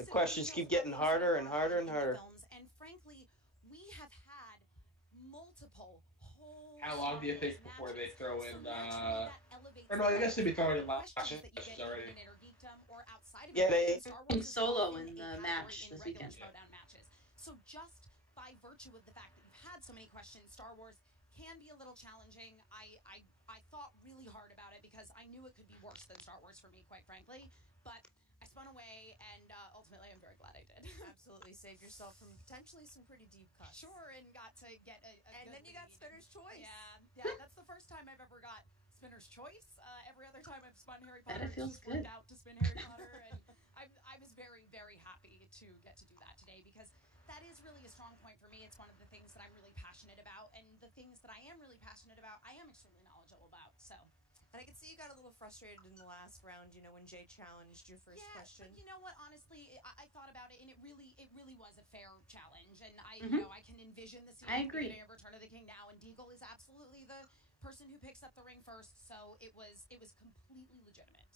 the questions keep getting harder and harder and harder. And frankly, we have had multiple whole... How long do you think before they throw in, or no, I guess they'd be throwing in last questions already. Yeah, they... Solo in the match this weekend. Schmoedown matches. So just by virtue of the fact that you've had so many questions, Star Wars can be a little challenging. I thought really hard about it because I knew it could be worse than Star Wars for me, quite frankly. But I spun away, and ultimately I'm very glad I did. Absolutely. Saved yourself from potentially some pretty deep cuts. Sure, and got to get a and good then you got lead. Spinner's Choice. Yeah, that's the first time I've ever got Spinner's Choice. Every other time I've spun Harry Potter, That feels it's just worked good. out to spin Harry Potter, and I was very, very happy to get to do that today because that is really a strong point for me. It's one of the things that I'm really passionate about, and the things that I am really passionate about, I am extremely knowledgeable about, so... And I could see you got a little frustrated in the last round, you know, when Jay challenged your first question. But you know what? Honestly, I thought about it, and it really was a fair challenge. And you know, I can envision the scene I agree. of Return of the King now, and Deagle is absolutely the person who picks up the ring first. So it was completely legitimate.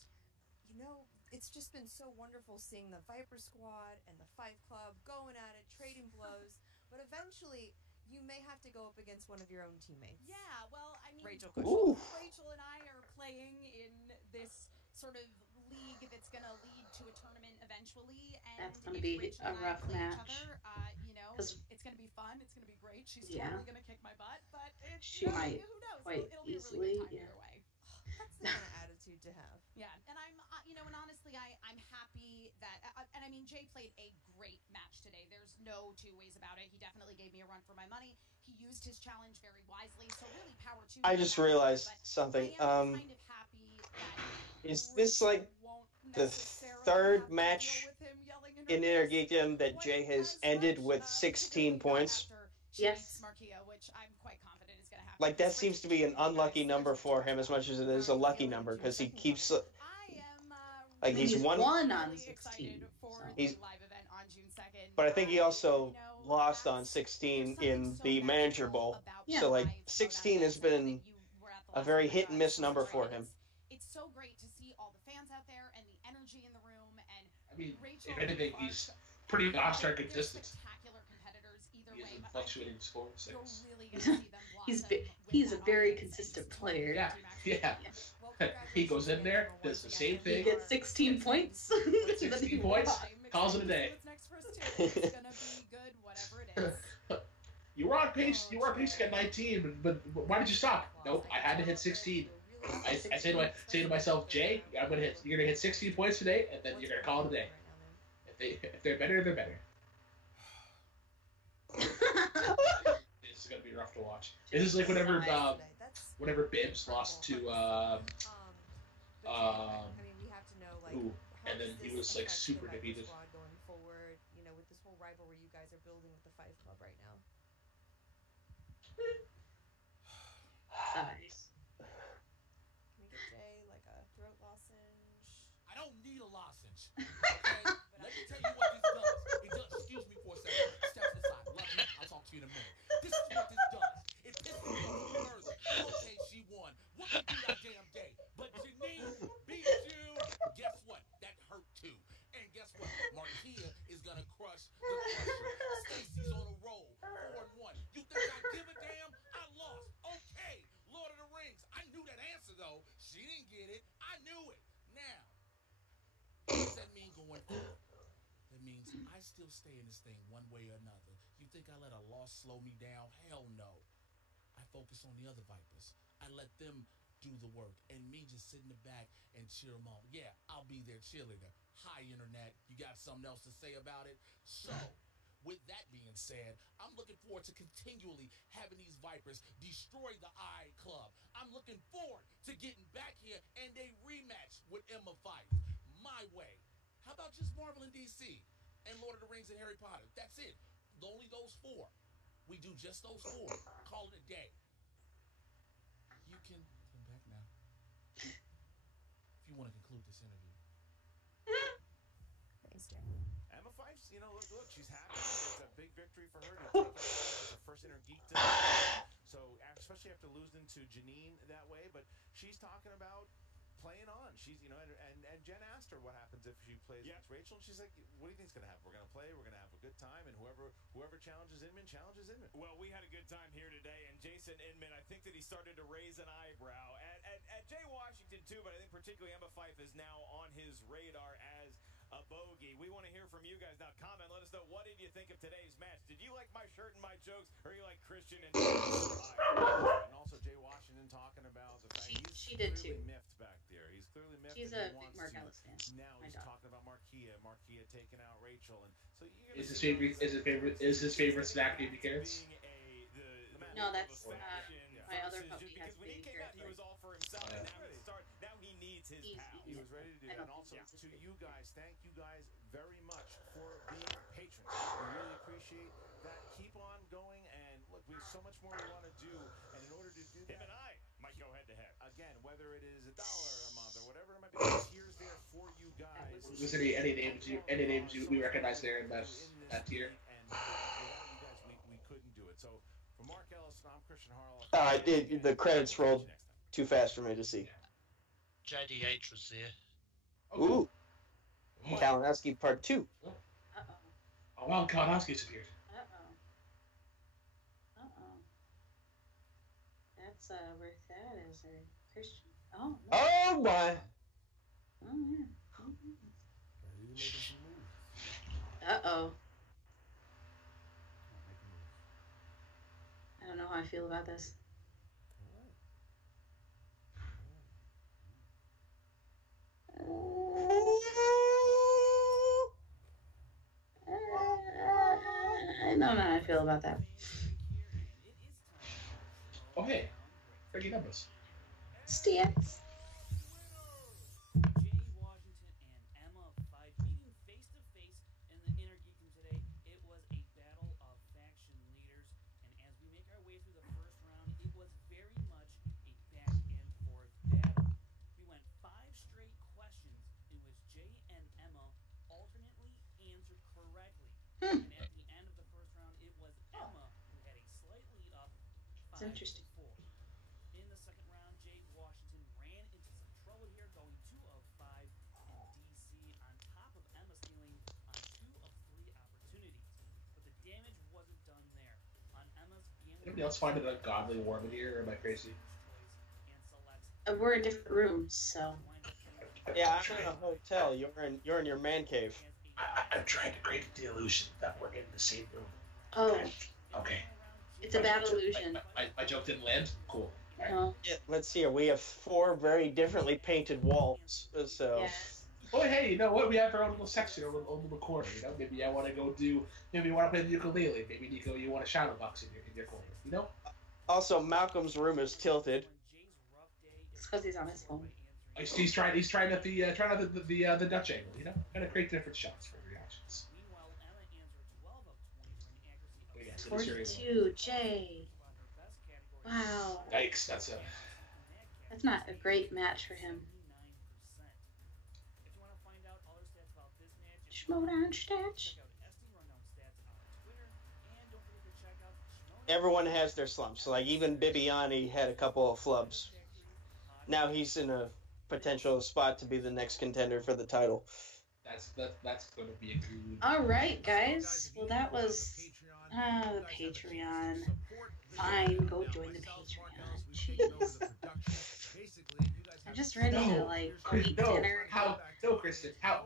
You know, it's just been so wonderful seeing the Viper Squad and the Fyffe Club going at it, trading blows. But eventually, you may have to go up against one of your own teammates. Yeah, well, I mean, Rachel and I are playing in this sort of league that's going to lead to a tournament eventually. And That's going to be a rough match. You know, it's going to be fun. It's going to be great. She's Yeah. totally going to kick my butt, but She might who knows? quite It'll be a easily. really good time Yeah. either way. That's the kind of attitude to have. Yeah, and I'm, you know, and honestly, I'm happy that, and I mean, Jay played a great match today. There's no two ways about it. He definitely gave me a run for my money. He used his challenge very wisely, so really power to him. I just realized something. I am kind of happy that Is this like the third match in Inner Geekdom that Jay has ended with 16 points? Yes. Which I'm quite confident is going to happen. Like, that seems to be an unlucky number for him as much as it is a lucky number, because he keeps... Like, he's won on 16. He's, but I think he also lost on 16 in the Manager Bowl. Yeah. So, like, 16 has been a very hit-and-miss number for him. It's so great to see all the fans out there and the energy in the room. And I mean, Rachel if anything, and he's pretty monster consistent. Spectacular competitors either He way. has a but fluctuating score of 6. You're really going to see them blossom He's with a that very audience, and consistent it's player. Yeah. He goes in there, does the same He thing, gets 16 points. with 16 points, calls it a day. It's gonna be good, whatever it is. You were on pace. You were on pace to get 19, but why did you stop? Nope, I had to hit 16. I say to myself, Jay, you're gonna hit 16 points today, and then you're gonna call it a day. If they're better, they're better. This is gonna be rough to watch. This is like whenever Bibbs lost to I mean, we have to know, like, how and then does he this was like affect super the Viper defeated. Squad going forward, you know, with this whole rivalry you guys are building with the Fyffe Club right now. Nice. Can we get Jay like a throat lozenge? I don't need a lozenge. Okay? Let me tell you what this does. It does. Excuse me for a second. Step to the side. Love you. I'll talk to you in a minute. This is what this does. It pisses me off further. Okay, she won. What can do that damn day? But Janine beat you. Guess what? That hurt too. And guess what? Markia is gonna crush the crusher. Stacy's on a roll. 4-1. You think I give a damn? I lost. Okay. Lord of the Rings. I knew that answer though. She didn't get it. I knew it. Now, what does that mean going forward? That means I still stay in this thing one way or another. You think I let a loss slow me down? Hell no. I focus on the other Vipers. I let them do the work, and me just sit in the back and cheer them on. Yeah, I'll be their cheerleader. Hi, Internet. You got something else to say about it? So, with that being said, I'm looking forward to continually having these Vipers destroy the I Club. I'm looking forward to getting back here and a rematch with Emma Fyffe. My way. How about just Marvel and DC and Lord of the Rings and Harry Potter? That's it. Only those 4. We do just those 4. Call it a day. You can come back now. If you want to conclude this interview. Thanks, Jay. Emma Fyffe, look, she's happy. It's a big victory for her to take out her first Intergeekdom. So, especially after losing to Janine that way, but she's talking about playing on. She's, and Jen asked her what happens if she plays against Rachel, and she's like, what do you think's going to happen? We're going to play, we're going to have a good time, and whoever challenges Inman, challenges Inman. Well, we had a good time here today, and Jason Inman, I think that he started to raise an eyebrow at Jay Washington, too, but I think particularly Emma Fyffe is now on his radar as a bogey. We want to hear from you guys. Now, comment, let us know, what did you think of today's match? Did you like my shirt and my jokes, or you like Christian and And also Jay Washington talking about the fact She did clearly too. miffed back there. He's clearly miffed. She's and a he big wants Mark Ellis to- fan. Now My he's dog. talking about Marquia taking out Rachel, and so you're gonna Is his see favorite snack baby carrots? No, that's my other versus puppy just has because when he baby came out, carrots. he was all for himself, Yeah. and now he needs his He's- pal. He was ready to do I that. don't And also think so. to you guys, thank you guys very much for being patrons. We really appreciate that. Keep on going, and look, we have so much more we want to do, and in order to do Him that, and I might go head to head. again, whether it is $1 a month or whatever it might be, there's tiers there for you guys. Was there any names we recognize there in that tier? And without you guys, we couldn't do it. So for Mark Ellis, I'm Christian Harlow. The credits rolled too fast for me to see. JDH was there. Ooh, Kalinowski Part 2. Uh-oh. Oh, wow, Kalinowski's appeared. Uh-oh. That's, where that is, or Christian. Oh, no. Oh my! Oh, yeah. He's making some moves. Uh-oh. I don't know how I feel about this. I don't know how I feel about that. Oh, hey, Frankie Numbers. Stance. Jay Washington and Emma Fyffe meeting face to face in the Intergeekdom today. It was a battle of faction leaders, and as we make our way through the first round, it was very much a back and forth battle. We went 5 straight questions in which Jay and Emma alternately answered correctly. And at the end of the first round, it was Emma who had a slight lead up. It's interesting. 5-4. In the second round, Jade Washington ran into some trouble here, going 2 of 5 in DC, on top of Emma stealing on 2 of 3 opportunities. But the damage wasn't done there. On Emma's gambling, Anybody else find it ungodly warm in here, or am I crazy? and selects We're in different rooms, so. Yeah, I'm in a hotel. You're in your man cave. I'm trying to create the illusion that we're in the same room. Oh, Okay. it's a bad illusion. My joke didn't land? Cool. No. Yeah, let's see here. We have 4 very differently painted walls. So Yes. Oh, hey, you know what? We have our own little section, our own little corner. You know, maybe I want to go do. Maybe you want to play the ukulele. Maybe Nico, you want a shadow box in your corner. You know. also Malcolm's room is tilted. It's because he's on his phone. He's trying out the Dutch angle. You know, kind of create different shots for reactions. Meanwhile, Emma answered 12 of 20 for an accuracy of Oh, yes, it is very low. 42, Jay. Wow. Yikes! That's a. That's not a great match for him. If you want to find out other stats about this match, Schmoedown stats. check out SD Rundown Stats on Twitter, and don't forget to check out Schmoedown. Everyone has their slumps. Like even Bibiani had a couple of flubs. Now he's in a potential spot to be the next contender for the title. That's going to be a good. All right, guys. Well, that was the Patreon. Fine, go join the Patreon. Jeez. I'm just ready to like go eat dinner. Kristen? How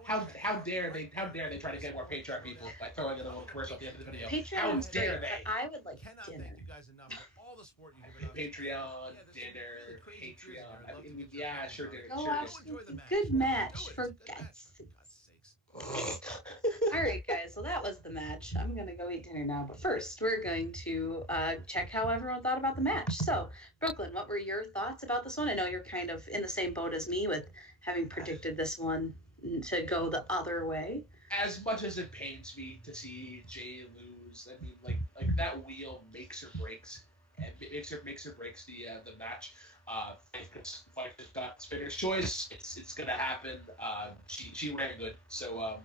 dare they try to get more Patreon people by throwing in a little commercial at the end of the video? How Patreon's dare great, they? but I would like Cannot dinner. thank you guys enough for all the support you give it. Patreon, dinner, Patreon. I mean, yeah, sure, dinner. Oh, sure, absolutely. Good match, for God's sakes. All right, guys. So that was the match. I'm gonna go eat dinner now, but first we're going to check how everyone thought about the match. So, Brooklyn, what were your thoughts about this one? I know you're kind of in the same boat as me with having predicted this one to go the other way. As much as it pains me to see Jay lose, I mean, like that wheel makes or breaks, and makes or breaks the match. Fyffe just got spinner's choice. It's gonna happen. She ran good, so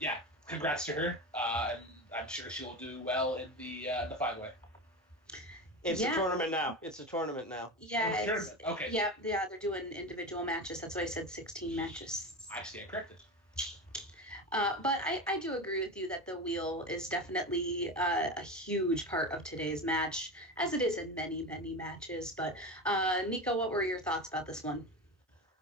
yeah, congrats to her. And I'm sure she'll do well in the 5-way. It's a tournament now. It's a tournament now. Yeah, tournament. Okay. Yeah, they're doing individual matches. That's why I said 16 matches. I stand corrected. But I do agree with you that the wheel is definitely a huge part of today's match, as it is in many, many matches. But Nico, what were your thoughts about this one?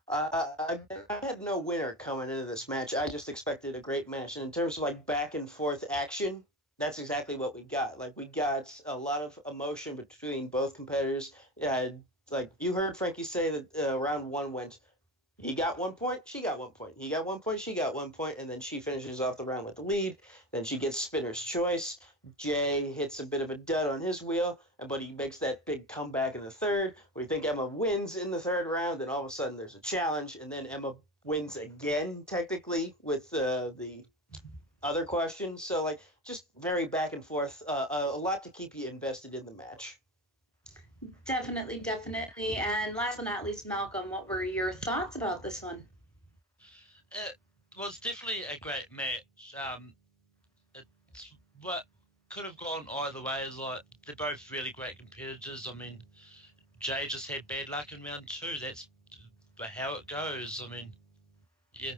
I had no winner coming into this match. I just expected a great match. And in terms of like back and forth action, that's exactly what we got. Like, we got a lot of emotion between both competitors. Like, you heard Frankie say that round one went, he got 1 point, she got 1 point. He got 1 point, she got 1 point, and then she finishes off the round with the lead. Then she gets spinner's choice. Jay hits a bit of a dud on his wheel, but he makes that big comeback in the third. We think Emma wins in the third round, then all of a sudden there's a challenge, and then Emma wins again, technically, with the other question. So, like, just very back and forth. A lot to keep you invested in the match. Definitely. And last but not least, Malcolm, what were your thoughts about this one? It was definitely a great match. It's what could have gone either way. Is like, they're both really great competitors. I mean, Jay just had bad luck in round 2. That's how it goes. I mean, yeah.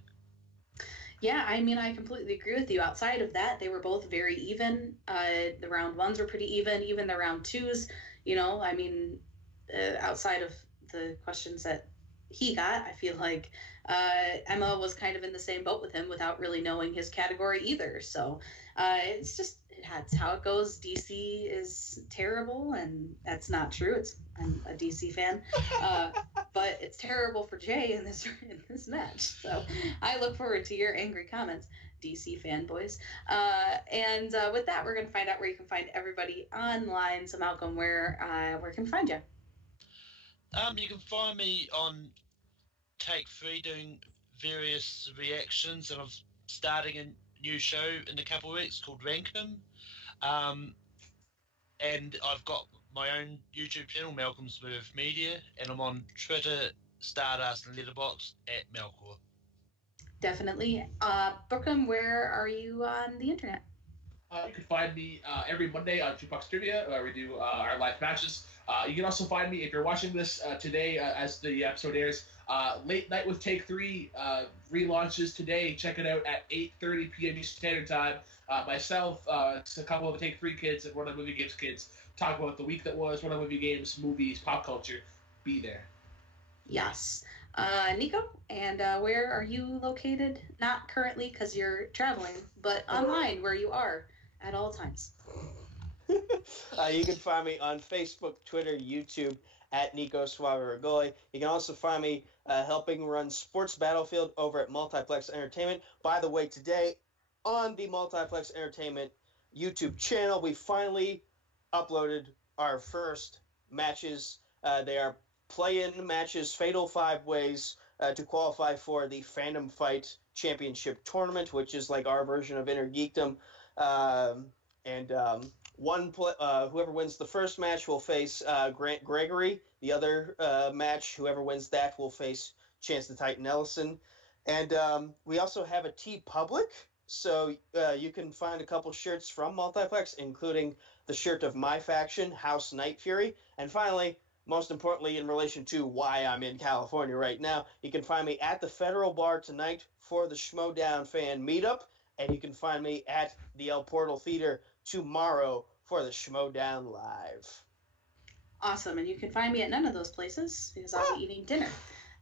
Yeah, I mean, I completely agree with you. Outside of that, they were both very even. The round ones were pretty even the round twos. You know, I mean, outside of the questions that he got, I feel like Emma was kind of in the same boat with him without really knowing his category either. So it's just, that's how it goes. DC is terrible, and that's not true. I'm a DC fan, but it's terrible for Jay in this match. So I look forward to your angry comments, DC fanboys. And with that, we're going to find out where you can find everybody online. So Malcolm, where can we find you? You can find me on Take 3 doing various reactions, and I'm starting a new show in a couple of weeks called Rankum. And I've got my own YouTube channel, Malcolm's Move Media, and I'm on Twitter, Stardust, and Letterboxd at Malcor. Definitely. Brooklyn, where are you on the internet? You can find me every Monday on Jukebox Trivia, where we do our live matches. You can also find me, if you're watching this today as the episode airs, Late Night with Take 3 relaunches today. Check it out at 8:30 p.m. Eastern Standard Time. Myself, a couple of the Take 3 kids and one of the Movie Games kids talk about the week that was, one of the movie games, movies, pop culture. Be there. Yes. Nico, and where are you located? Not currently because you're traveling, but online where you are at all times. You can find me on Facebook, Twitter, YouTube at Nico Suave Regoli. You can also find me helping run Sports Battlefield over at Multiplex Entertainment. By the way, today on the Multiplex Entertainment YouTube channel, we finally uploaded our first matches. They are play-in matches, fatal 5-ways to qualify for the Fandom Fight Championship Tournament, which is like our version of Inner Geekdom. Whoever wins the first match will face Grant Gregory. The other match, whoever wins that will face Chance the Titan Ellison. And we also have a TeePublic, so you can find a couple shirts from Multiplex, including the shirt of my faction, House Night Fury. And finally, most importantly, in relation to why I'm in California right now, you can find me at the Federal Bar tonight for the Schmoedown fan meetup, and you can find me at the El Portal Theater tomorrow for the Schmoedown Live. Awesome, and you can find me at none of those places because I'll be eating dinner.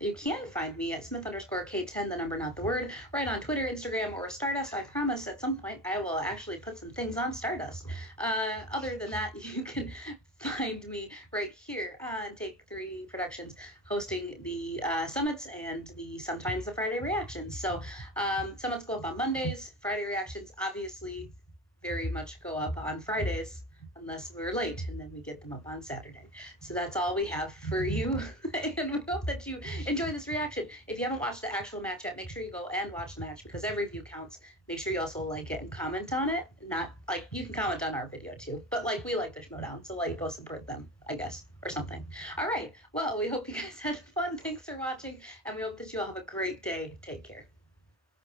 You can find me at Smith_K10, the number, not the word, right on Twitter, Instagram, or Stardust. I promise at some point I will actually put some things on Stardust. Other than that, you can find me right here on Take 3 Productions, hosting the summits and sometimes the Friday reactions. So summits go up on Mondays. Friday reactions obviously very much go up on Fridays, unless we're late, and then we get them up on Saturday. So that's all we have for you, and we hope that you enjoy this reaction. If you haven't watched the actual match yet, make sure you go and watch the match, because every view counts. Make sure you also like it and comment on it. Not, like, you can comment on our video too, but, like, we like the Schmoedown, so, like, go support them, I guess, or something. All right, well, we hope you guys had fun. Thanks for watching, and we hope that you all have a great day. Take care.